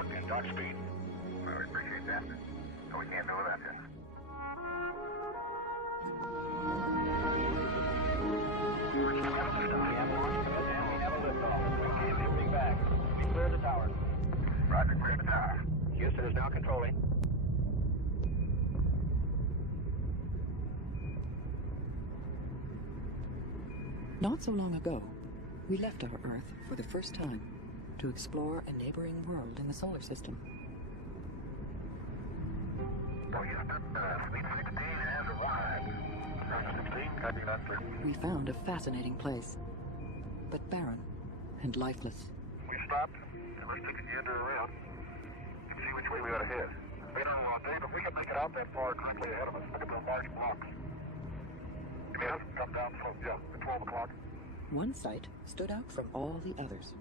dock and dock speed. I appreciate that. No, we can't do without this. Clear the tower. Roger, clear the tower. Houston is now controlling. Not so long ago, we left our Earth for the first time to explore a neighboring world in the solar system. So Houston, Fleet 16 has arrived. Fleet 16, copy that, sir. We found a fascinating place, but barren and lifeless. We stopped, and let's take a gander around and see which way we ought to head. It's been on a long day, but we can make it out that far directly ahead of us. Look at those large blocks. You mean us? Come down slope, yeah, at 12 o'clock. One sight stood out from all the others.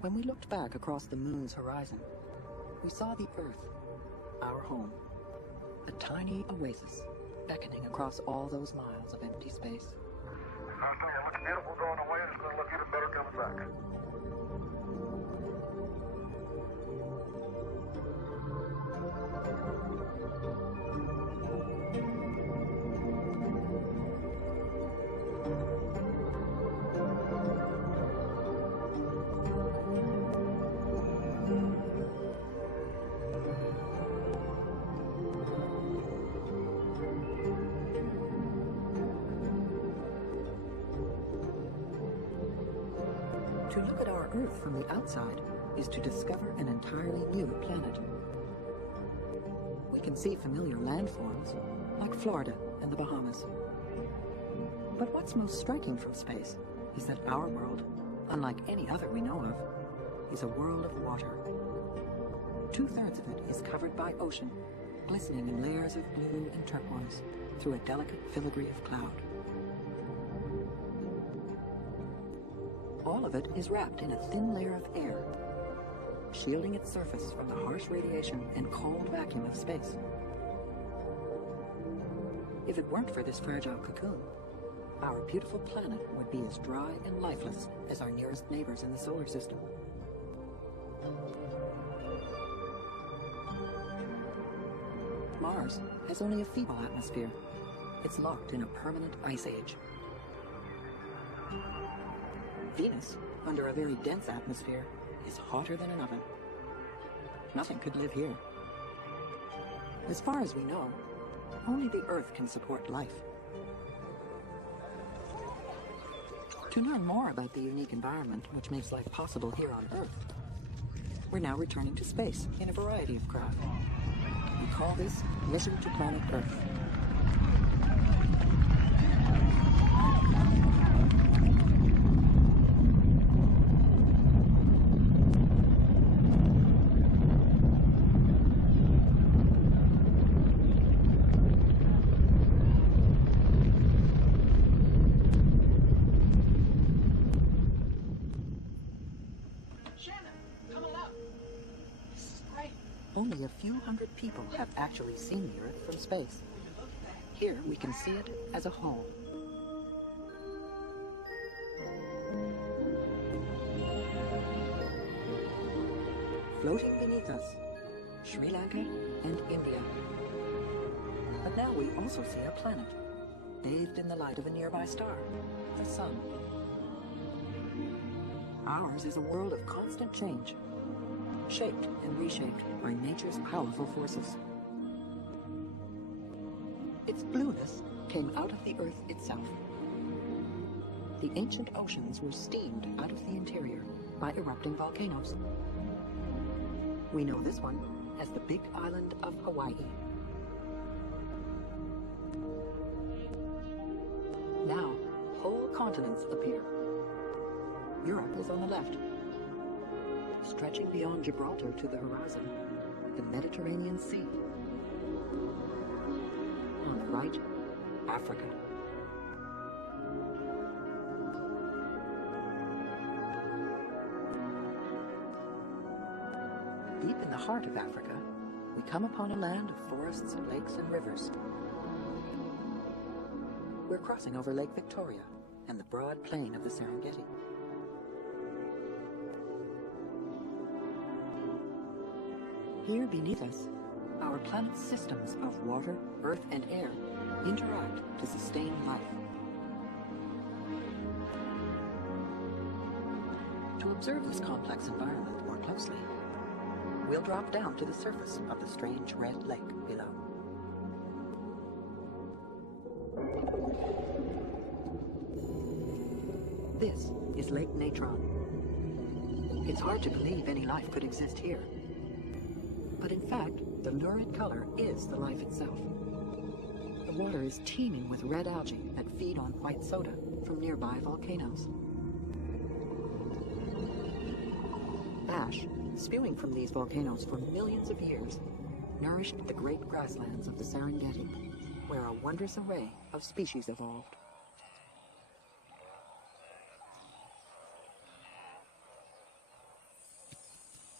When we looked back across the moon's horizon, we saw the Earth, our home, a tiny oasis beckoning across all those miles of empty space. I was thinking it looks beautiful going away, and it's going to look even better coming back. To look at our Earth from the outside is to discover an entirely new planet. We can see familiar landforms, like Florida and the Bahamas. But what's most striking from space is that our world, unlike any other we know of, is a world of water. 2/3 of it is covered by ocean, glistening in layers of blue and turquoise through a delicate filigree of cloud. All of it is wrapped in a thin layer of air, shielding its surface from the harsh radiation and cold vacuum of space. If it weren't for this fragile cocoon, our beautiful planet would be as dry and lifeless as our nearest neighbors in the solar system. Mars has only a feeble atmosphere. It's locked in a permanent ice age. Venus, under a very dense atmosphere, is hotter than an oven. Nothing could live here. As far as we know, only the Earth can support life. To learn more about the unique environment which makes life possible here on Earth, we're now returning to space in a variety of craft. We call this Mission to Planet Earth. Only a few hundred people have actually seen the Earth from space. Here we can see it as a whole. Floating beneath us, Sri Lanka and India. But now we also see a planet, bathed in the light of a nearby star, the Sun. Ours is a world of constant change, shaped and reshaped by nature's powerful forces. Its blueness came out of the Earth itself. The ancient oceans were steamed out of the interior by erupting volcanoes. We know this one as the Big Island of Hawaii. Now, whole continents appear. Europe is on the left. Stretching beyond Gibraltar to the horizon, the Mediterranean Sea. On the right, Africa. Deep in the heart of Africa, we come upon a land of forests, lakes, and rivers. We're crossing over Lake Victoria and the broad plain of the Serengeti. Here beneath us, our planet's systems of water, earth, and air interact to sustain life. To observe this complex environment more closely, we'll drop down to the surface of the strange red lake below. This is Lake Natron. It's hard to believe any life could exist here. But in fact, the lurid color is the life itself. The water is teeming with red algae that feed on white soda from nearby volcanoes. Ash, spewing from these volcanoes for millions of years, nourished the great grasslands of the Serengeti, where a wondrous array of species evolved.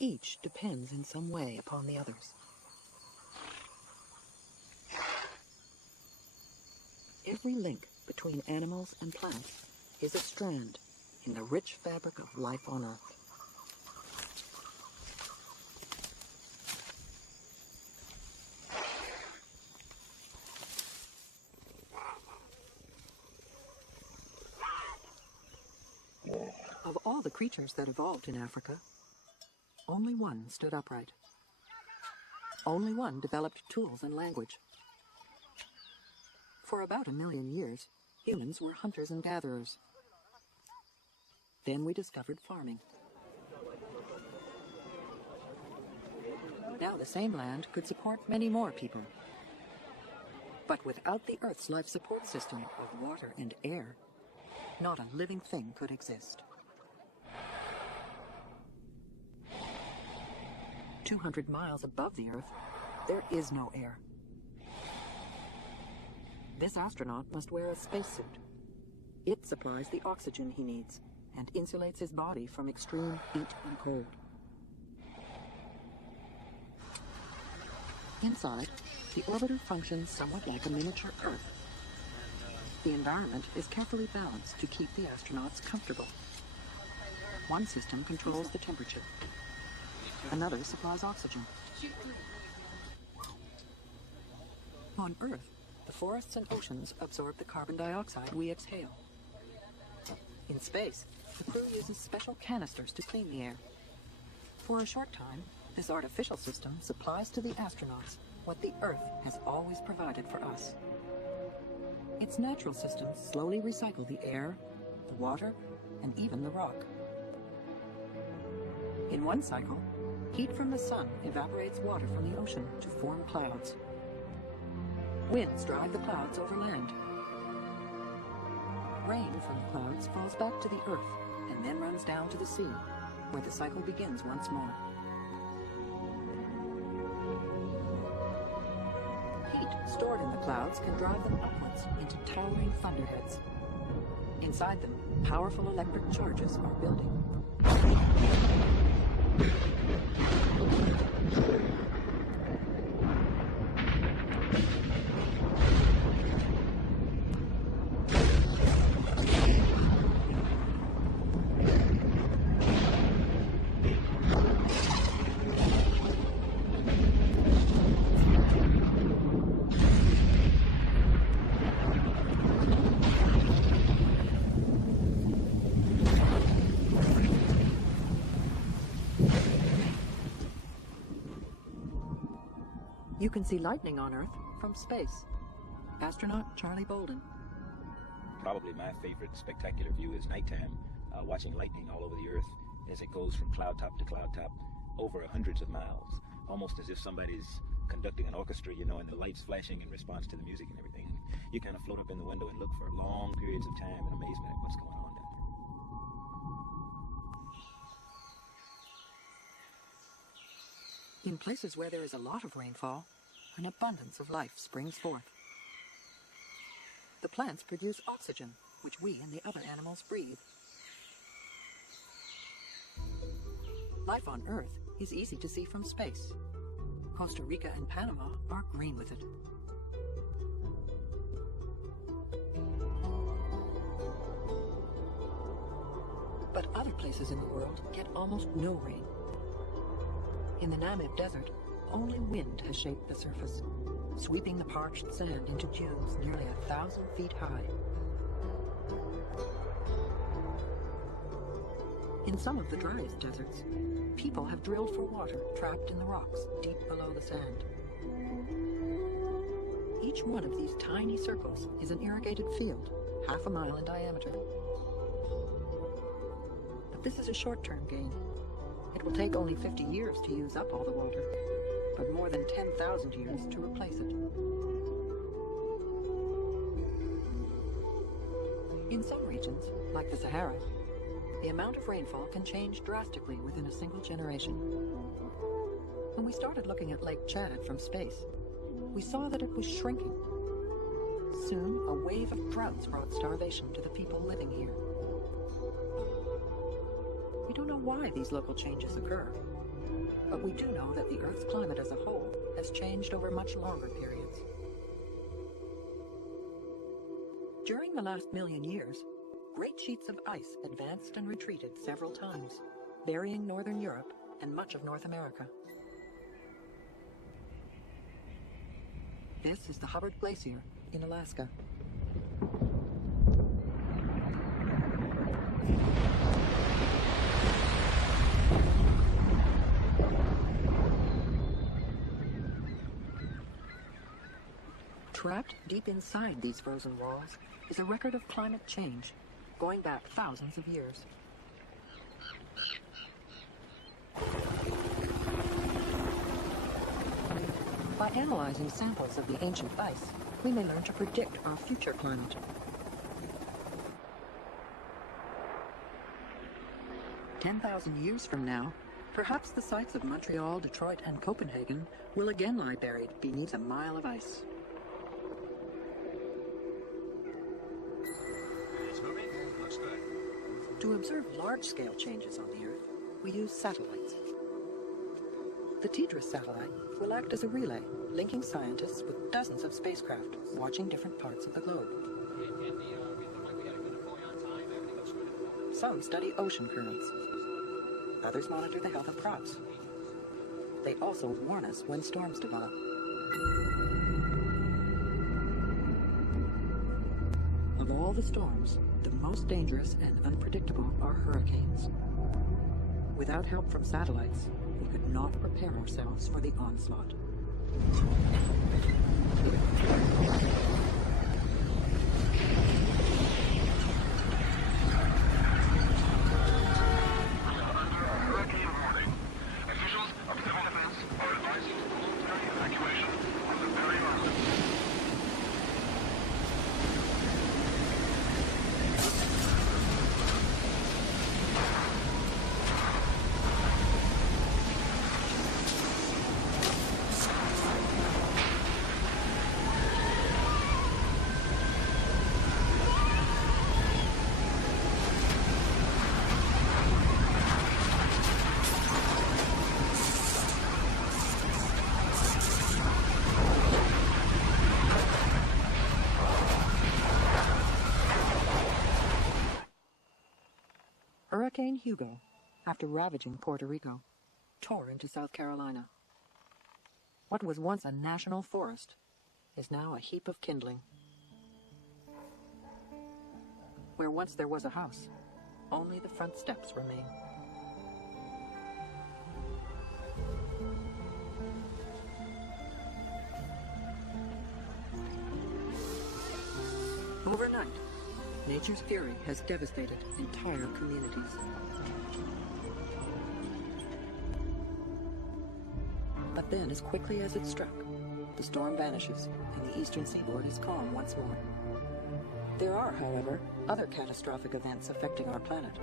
Each depends in some way upon the others. Every link between animals and plants is a strand in the rich fabric of life on Earth. Of all the creatures that evolved in Africa, only one stood upright. Only one developed tools and language. For about 1 million years, humans were hunters and gatherers. Then we discovered farming. Now the same land could support many more people. But without the Earth's life support system of water and air, not a living thing could exist. 200 miles above the Earth, there is no air. This astronaut must wear a spacesuit. It supplies the oxygen he needs and insulates his body from extreme heat and cold. Inside, the orbiter functions somewhat like a miniature Earth. The environment is carefully balanced to keep the astronauts comfortable. One system controls the temperature. Another supplies oxygen. On Earth, the forests and oceans absorb the carbon dioxide we exhale. In space, the crew uses special canisters to clean the air. For a short time, this artificial system supplies to the astronauts what the Earth has always provided for us. Its natural systems slowly recycle the air, the water, and even the rock. In one cycle, heat from the sun evaporates water from the ocean to form clouds. Winds drive the clouds over land. Rain from the clouds falls back to the Earth and then runs down to the sea, where the cycle begins once more. Heat stored in the clouds can drive them upwards into towering thunderheads. Inside them, powerful electric charges are building. You can see lightning on Earth from space. Astronaut Charlie Bolden. Probably my favorite spectacular view is nighttime, watching lightning all over the Earth as it goes from cloud top to cloud top over hundreds of miles, almost as if somebody's conducting an orchestra, you know, and the lights flashing in response to the music and everything. You kind of float up in the window and look for long periods of time in amazement at what's going on down there. In places where there is a lot of rainfall, an abundance of life springs forth. The plants produce oxygen, which we and the other animals breathe. Life on Earth is easy to see from space. Costa Rica and Panama are green with it. But other places in the world get almost no rain. In the Namib Desert, only wind has shaped the surface, sweeping the parched sand into dunes nearly 1,000 feet high. In some of the driest deserts, people have drilled for water trapped in the rocks deep below the sand. Each one of these tiny circles is an irrigated field, half a mile in diameter. But this is a short-term gain. It will take only 50 years to use up all the water, but more than 10,000 years to replace it. In some regions, like the Sahara, the amount of rainfall can change drastically within a single generation. When we started looking at Lake Chad from space, we saw that it was shrinking. Soon, a wave of droughts brought starvation to the people living here. We don't know why these local changes occur, but we do know that the Earth's climate as a whole has changed over much longer periods. During the last million years, great sheets of ice advanced and retreated several times, burying northern Europe and much of North America. This is the Hubbard Glacier in Alaska. Trapped deep inside these frozen walls is a record of climate change, going back thousands of years. By analyzing samples of the ancient ice, we may learn to predict our future climate. "10,000 years from now, perhaps the sites of Montreal, Detroit, and Copenhagen will again lie buried beneath a mile of ice." It's moving. Looks good. To observe large-scale changes on the Earth, we use satellites. The TDRS satellite will act as a relay, linking scientists with dozens of spacecraft watching different parts of the globe. Some study ocean currents. Others monitor the health of crops. They also warn us when storms develop. Of all the storms, the most dangerous and unpredictable are hurricanes. Without help from satellites, we could not prepare ourselves for the onslaught. Hurricane Hugo, after ravaging Puerto Rico, tore into South Carolina. What was once a national forest is now a heap of kindling. Where once there was a house, only the front steps remain. Overnight, nature's fury has devastated entire communities. But then, as quickly as it struck, the storm vanishes and the eastern seaboard is calm once more. There are, however, other catastrophic events affecting our planet.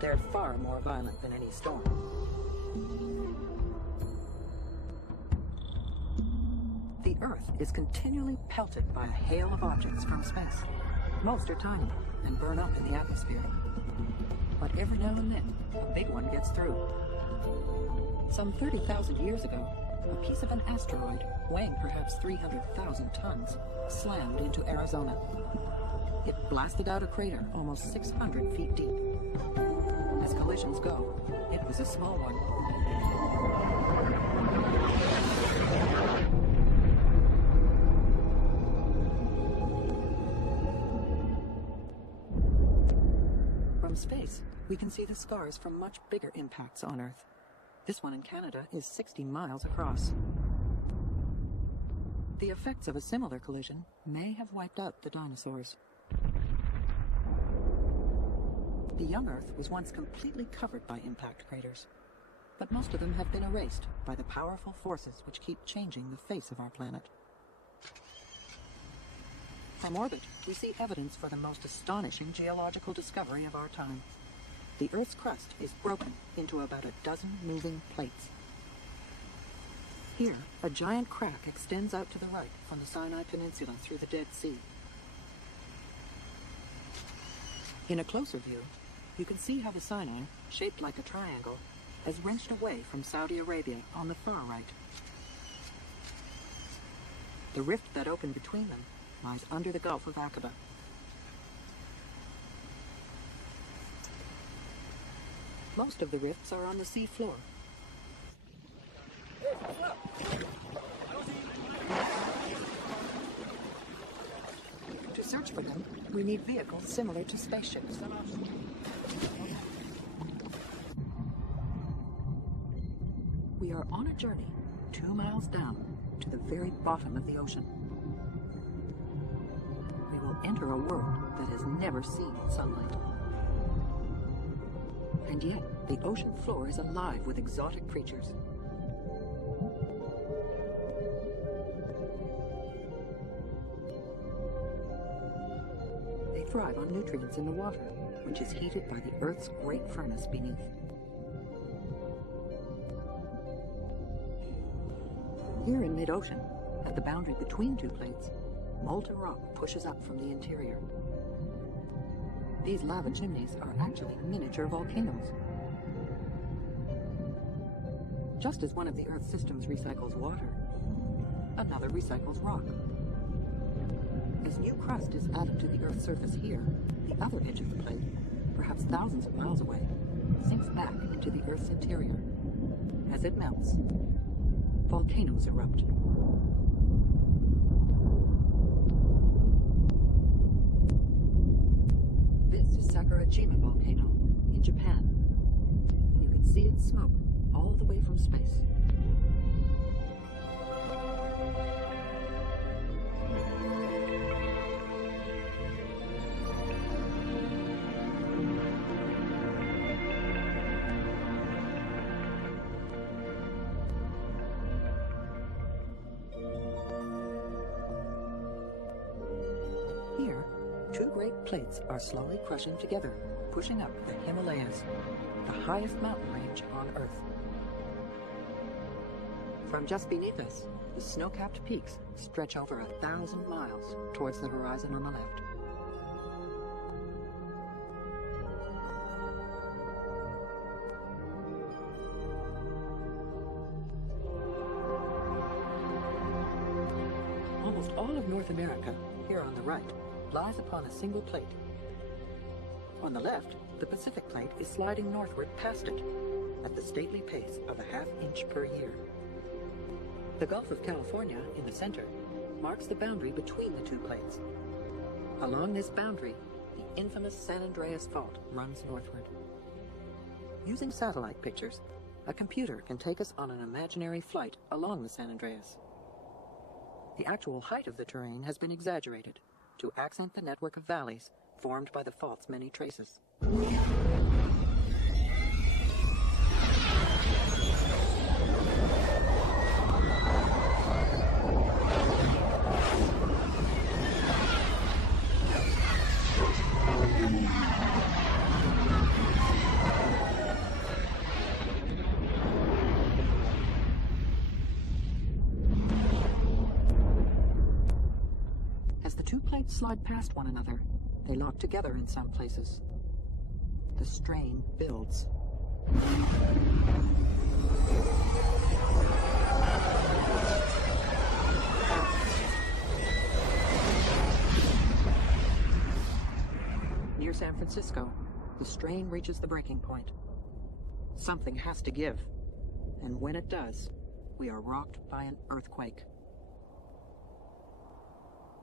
They're far more violent than any storm. The Earth is continually pelted by a hail of objects from space. Most are tiny and burn up in the atmosphere. But every now and then, a big one gets through. Some 30,000 years ago, a piece of an asteroid, weighing perhaps 300,000 tons, slammed into Arizona. It blasted out a crater almost 600 feet deep. As collisions go, it was a small one. From space, we can see the scars from much bigger impacts on Earth. This one in Canada is 60 miles across. The effects of a similar collision may have wiped out the dinosaurs. The young Earth was once completely covered by impact craters, but most of them have been erased by the powerful forces which keep changing the face of our planet. From orbit, we see evidence for the most astonishing geological discovery of our time. The Earth's crust is broken into about a dozen moving plates. Here, a giant crack extends out to the right from the Sinai Peninsula through the Dead Sea. In a closer view, you can see how the Sinai, shaped like a triangle, has wrenched away from Saudi Arabia on the far right. The rift that opened between them lies under the Gulf of Aqaba. Most of the rifts are on the sea floor. To search for them, we need vehicles similar to spaceships. We are on a journey 2 miles down to the very bottom of the ocean. We will enter a world that has never seen sunlight. And yet, the ocean floor is alive with exotic creatures. They thrive on nutrients in the water, which is heated by the Earth's great furnace beneath. Here in mid-ocean, at the boundary between two plates, molten rock pushes up from the interior. These lava chimneys are actually miniature volcanoes. Just as one of the Earth's systems recycles water, another recycles rock. As new crust is added to the Earth's surface here, the other edge of the plate, perhaps thousands of miles away, sinks back into the Earth's interior. As it melts, volcanoes erupt. This is Sakurajima volcano in Japan. You can see its smoke all the way from space. Here, two great plates are slowly crushing together, pushing up the Himalayas, the highest mountain range on Earth. From just beneath us, the snow-capped peaks stretch over 1,000 miles towards the horizon on the left. Almost all of North America, here on the right, lies upon a single plate. On the left, the Pacific Plate is sliding northward past it, at the stately pace of a half-inch per year. The Gulf of California, in the center, marks the boundary between the two plates. Along this boundary, the infamous San Andreas Fault runs northward. Using satellite pictures, a computer can take us on an imaginary flight along the San Andreas. The actual height of the terrain has been exaggerated to accent the network of valleys formed by the fault's many traces. As the two plates slide past one another, they lock together in some places. The strain builds. Near San Francisco, the strain reaches the breaking point. Something has to give, and when it does, we are rocked by an earthquake.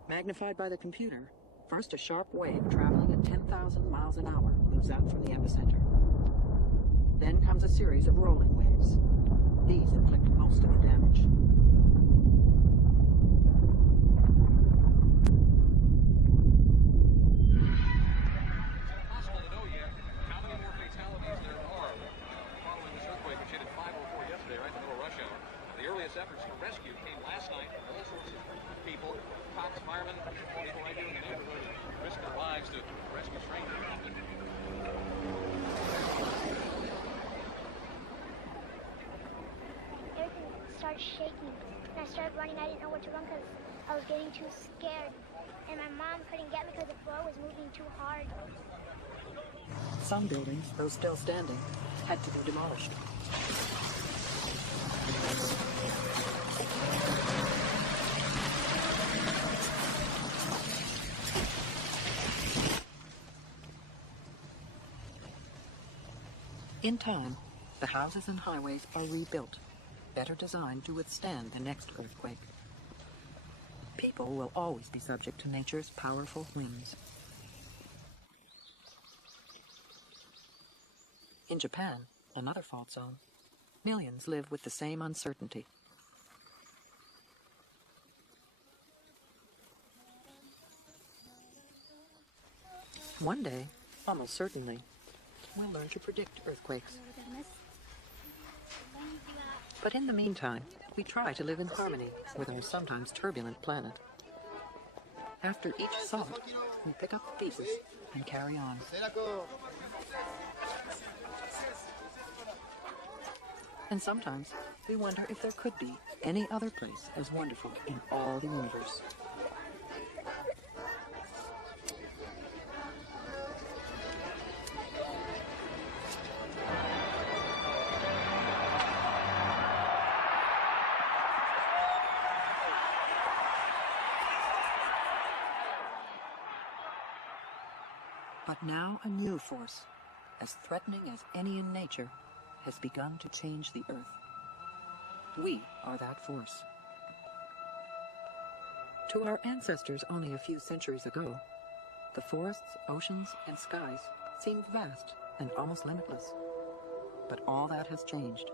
Magnified by the computer, first a sharp wave traveling at 10,000 miles an hour will moves out from the epicenter. Then comes a series of rolling waves. These inflict most of the damage. Impossible to know yet how many more fatalities there are following this earthquake, which hit at 5:04 yesterday, right in the middle of rush hour. The earliest efforts to rescue came last night. All sorts of people, cops, firemen, people right here in the neighborhood, risk their lives to rescue strangers. Everything started shaking, and I started running. I didn't know where to run because I was getting too scared, and my mom couldn't get me because the floor was moving too hard. Some buildings, though still standing, had to be demolished. In time, the houses and highways are rebuilt, better designed to withstand the next earthquake. People will always be subject to nature's powerful whims. In Japan, another fault zone, millions live with the same uncertainty. One day, almost certainly, we'll learn to predict earthquakes. But in the meantime, we try to live in harmony with our sometimes turbulent planet. After each assault, we pick up the pieces and carry on. And sometimes we wonder if there could be any other place as wonderful in all the universe. But now a new force, as threatening as any in nature, has begun to change the Earth. We are that force. To our ancestors only a few centuries ago, the forests, oceans, and skies seemed vast and almost limitless. But all that has changed.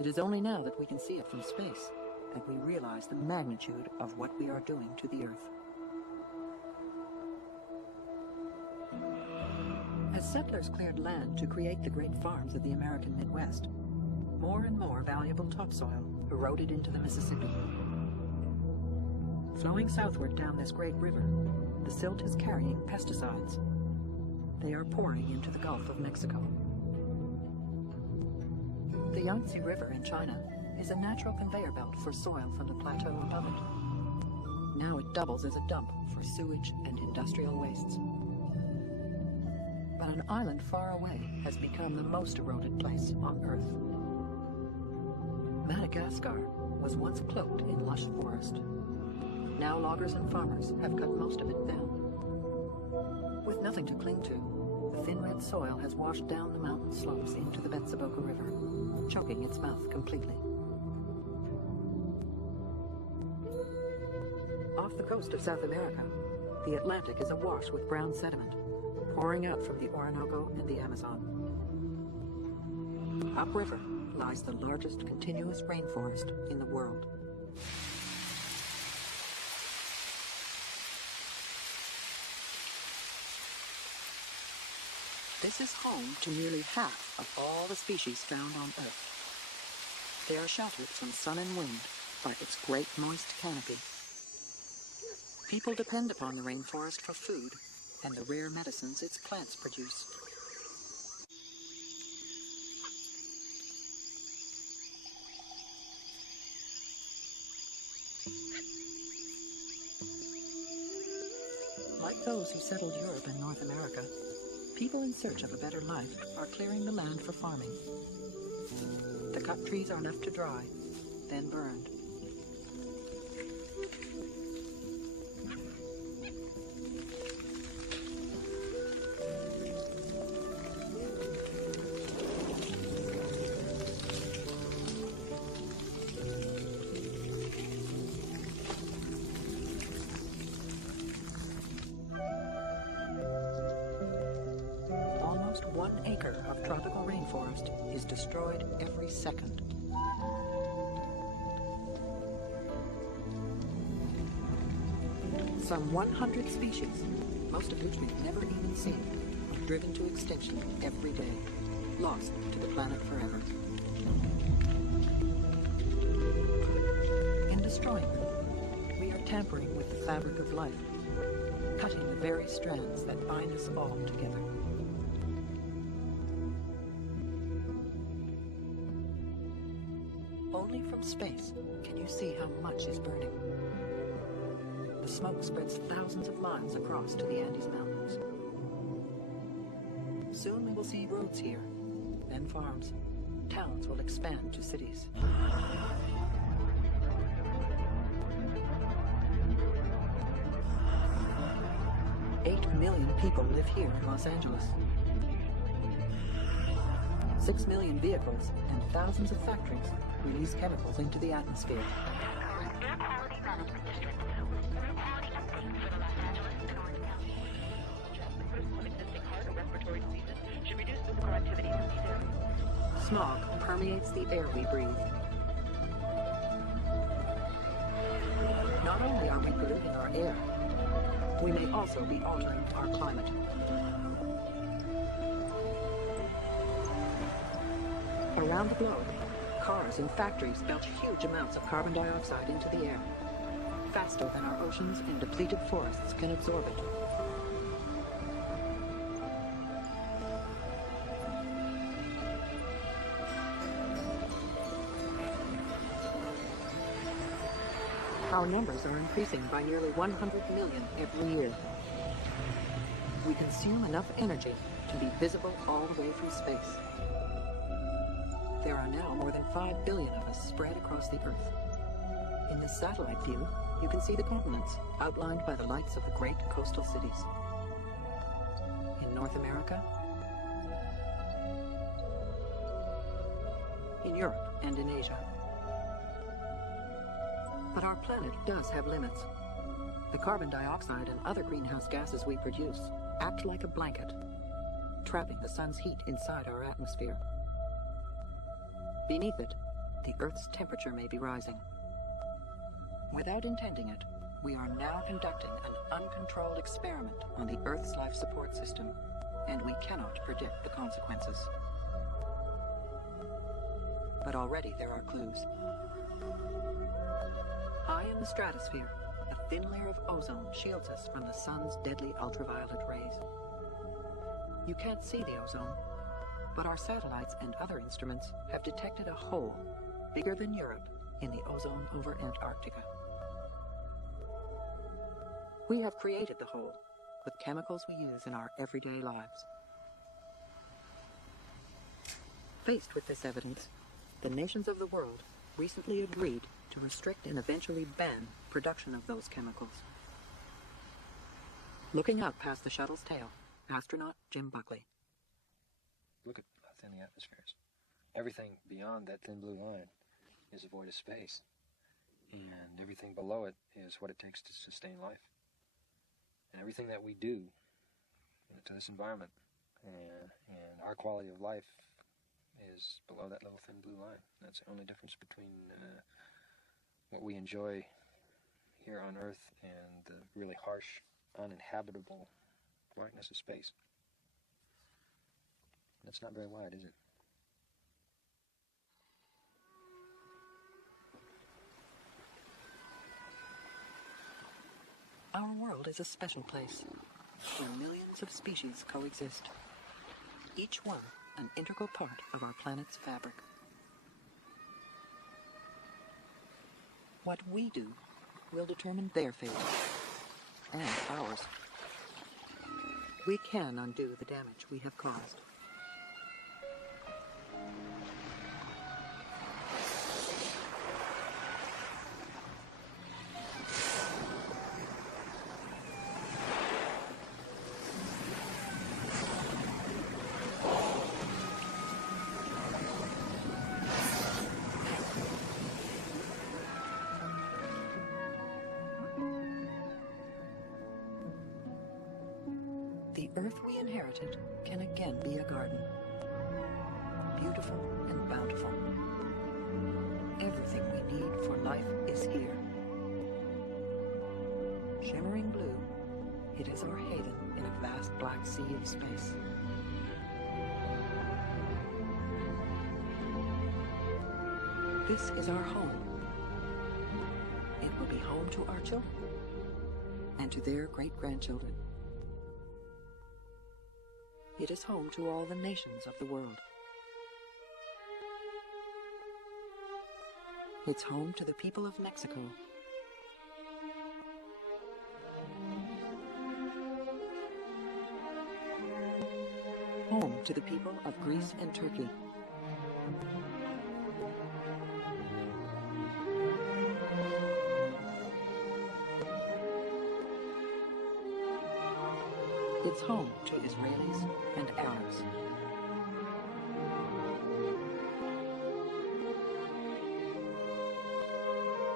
It is only now that we can see it from space that we realize the magnitude of what we are doing to the Earth. As settlers cleared land to create the great farms of the American Midwest, more and more valuable topsoil eroded into the Mississippi. Flowing southward down this great river, the silt is carrying pesticides. They are pouring into the Gulf of Mexico. The Yangtze River in China is a natural conveyor belt for soil from the plateau above it. Now it doubles as a dump for sewage and industrial wastes. But an island far away has become the most eroded place on Earth. Madagascar was once cloaked in lush forest. Now loggers and farmers have cut most of it down. With nothing to cling to, the thin red soil has washed down the mountain slopes into the Betsaboka River, choking its mouth completely. Off the coast of South America, the Atlantic is awash with brown sediment, pouring out from the Orinoco and the Amazon. Upriver lies the largest continuous rainforest in the world. This is home to nearly half of all the species found on Earth. They are sheltered from sun and wind by its great moist canopy. People depend upon the rainforest for food and the rare medicines its plants produce. Like those who settled Europe and North America, people in search of a better life are clearing the land for farming. The cut trees are left to dry, then burned. rainforest is destroyed every second. Some 100 species, most of which we've never even seen, are driven to extinction every day, lost to the planet forever. In destroying them, we are tampering with the fabric of life, cutting the very strands that bind us all together. Only from space can you see how much is burning. The smoke spreads thousands of miles across to the Andes Mountains. Soon we will see roads here, then farms. Towns will expand to cities. Eight million people live here in Los Angeles. 6 million vehicles and thousands of factories release chemicals into the atmosphere. Air Quality Management District. Air quality update for the Los Angeles and Orange County. Adjustment for existing heart or respiratory diseases should reduce physical activities in these areas. Smog permeates the air we breathe. Not only are we polluting our air, we may also be altering our climate. Around the globe, cars and factories belch huge amounts of carbon dioxide into the air, faster than our oceans and depleted forests can absorb it. Our numbers are increasing by nearly 100 million every year. We consume enough energy to be visible all the way through space. There are now more than 5 billion of us spread across the Earth. In this satellite view, you can see the continents outlined by the lights of the great coastal cities. In North America, in Europe, and in Asia. But our planet does have limits. The carbon dioxide and other greenhouse gases we produce act like a blanket, trapping the sun's heat inside our atmosphere. Beneath it, the Earth's temperature may be rising. Without intending it, we are now conducting an uncontrolled experiment on the Earth's life support system, and we cannot predict the consequences. But already there are clues. High in the stratosphere, a thin layer of ozone shields us from the sun's deadly ultraviolet rays. You can't see the ozone, but our satellites and other instruments have detected a hole bigger than Europe in the ozone over Antarctica. We have created the hole with chemicals we use in our everyday lives. Faced with this evidence, the nations of the world recently agreed to restrict and eventually ban production of those chemicals. Looking up past the shuttle's tail, astronaut Jim Buckley. Look at how thin the atmosphere is. Everything beyond that thin blue line is a void of space. And everything below it is what it takes to sustain life. And everything that we do to this environment and our quality of life is below that little thin blue line. That's the only difference between what we enjoy here on Earth and the really harsh, uninhabitable blackness of space. That's not very wide, is it? Our world is a special place where millions of species coexist, each one an integral part of our planet's fabric. What we do will determine their fate and ours. We can undo the damage we have caused. The Earth we inherited can again be a garden. beautiful and bountiful. Everything we need for life is here. Shimmering blue, it is our haven in a vast black sea of space. This is our home. It will be home to our children and to their great-grandchildren. It is home to all the nations of the world. It's home to the people of Mexico. Home to the people of Greece and Turkey. It's home to Israelis and Arabs.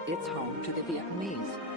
It's home to the Vietnamese